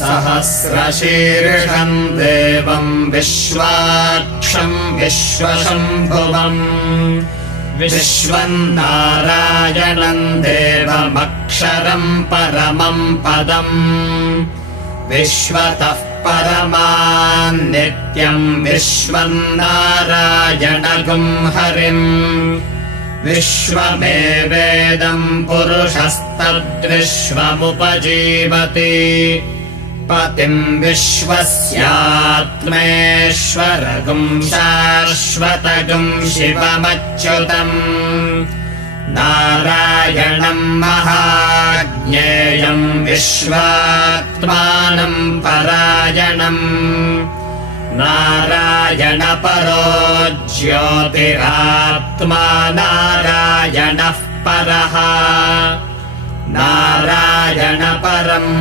सहस्रशीर्षम् देवम् विश्वाक्षम् विश्वशम्भुवम् विश्वम् नारायणम् देवमक्षरम् परमम् पदम् विश्वतः परमान् नित्यम् विश्वम् नारायणगुम् हरिम् विश्वमेवेदम् पुरुषस्तद्विश्वमुपजीवति पतिम् विश्वस्यात्मेश्वरगुम् शाश्वतगुम् शिवमच्युतम् नारायणम् महाज्ञेयम् विश्वात्मानम् परायणम् नारायणपरो ज्योतिरात्मा नारायणः परः नारायणपरम्